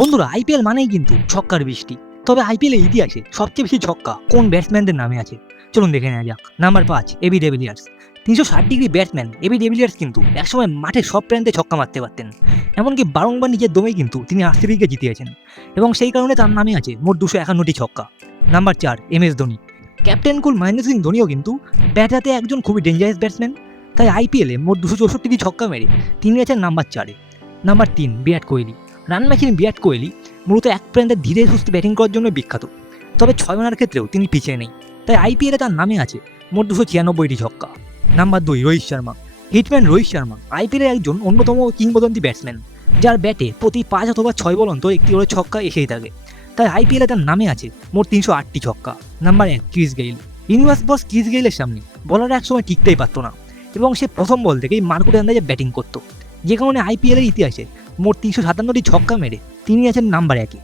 বন্ধুরা, আইপিএল মানেই কিন্তু ছক্কার বৃষ্টি। তবে আইপিএলের ইতিহাসে সবচেয়ে বেশি ছক্কা কোন ব্যাটসম্যানদের নামে আছে? চলুন দেখে নেওয়া যাক। Number ৫, AB de Villiers. ৩৬০ degree batsman AB de Villiers কিন্তু একসময় মাঠের সব প্রান্তে ছক্কা মারতে পারতেন। এমনকি বারংবার নিজের দমেই কিন্তু তিনি আরসিবিকে জিতিয়েছেন এবং সেই কারণে তার নামে আছে মোট ২৫১টি ছক্কা। Number ৪, MS Dhoni. Captain cool Mahendra Singh ধোনিও কিন্তু ব্যাট হাতে একজন খুবই ডেঞ্জারাস ব্যাটসম্যান। তাই আইপিএলে মোট ২৬৪টি ছক্কা মেরে তিনি আছেন number ৪-এ। Number ৩, Virat Kohli. Run machine Virat Kohli মূলত এক প্রান্তে ধীরে সুস্থে ব্যাটিং করার জন্য বিখ্যাত। তবে ৬ মারার ক্ষেত্রেও তিনি পিছিয়ে নেই। তাই আইপিএলে তার নামে আছে মোট ২৯৬টি ছক্কা। নাম্বার ২, রোহিত শর্মা। হিটম্যান রোহিত শর্মা আইপিএলের একজন অন্যতম কিংবদন্তি ব্যাটসম্যান, যার ব্যাটে প্রতি ৫ অথবা ৬ বল অন্তর একটি করে ছক্কা এসেই থাকে। তাই আইপিএলে তার নামে আছে মোট ৩০৮টি ছক্কা। Number ১, Chris Gayle. Universe boss Chris গেইলের সামনে বলাররা একসময় টিকতেই পারত না এবং সে প্রথম বল থেকেই মারকুটে আন্দাজে ব্যাটিং করত, যে কারণে আইপিএলের ইতিহাসে মোট ৩৫৭টি ছক্কা মেরে তিনি আছেন নাম্বার ১-এ।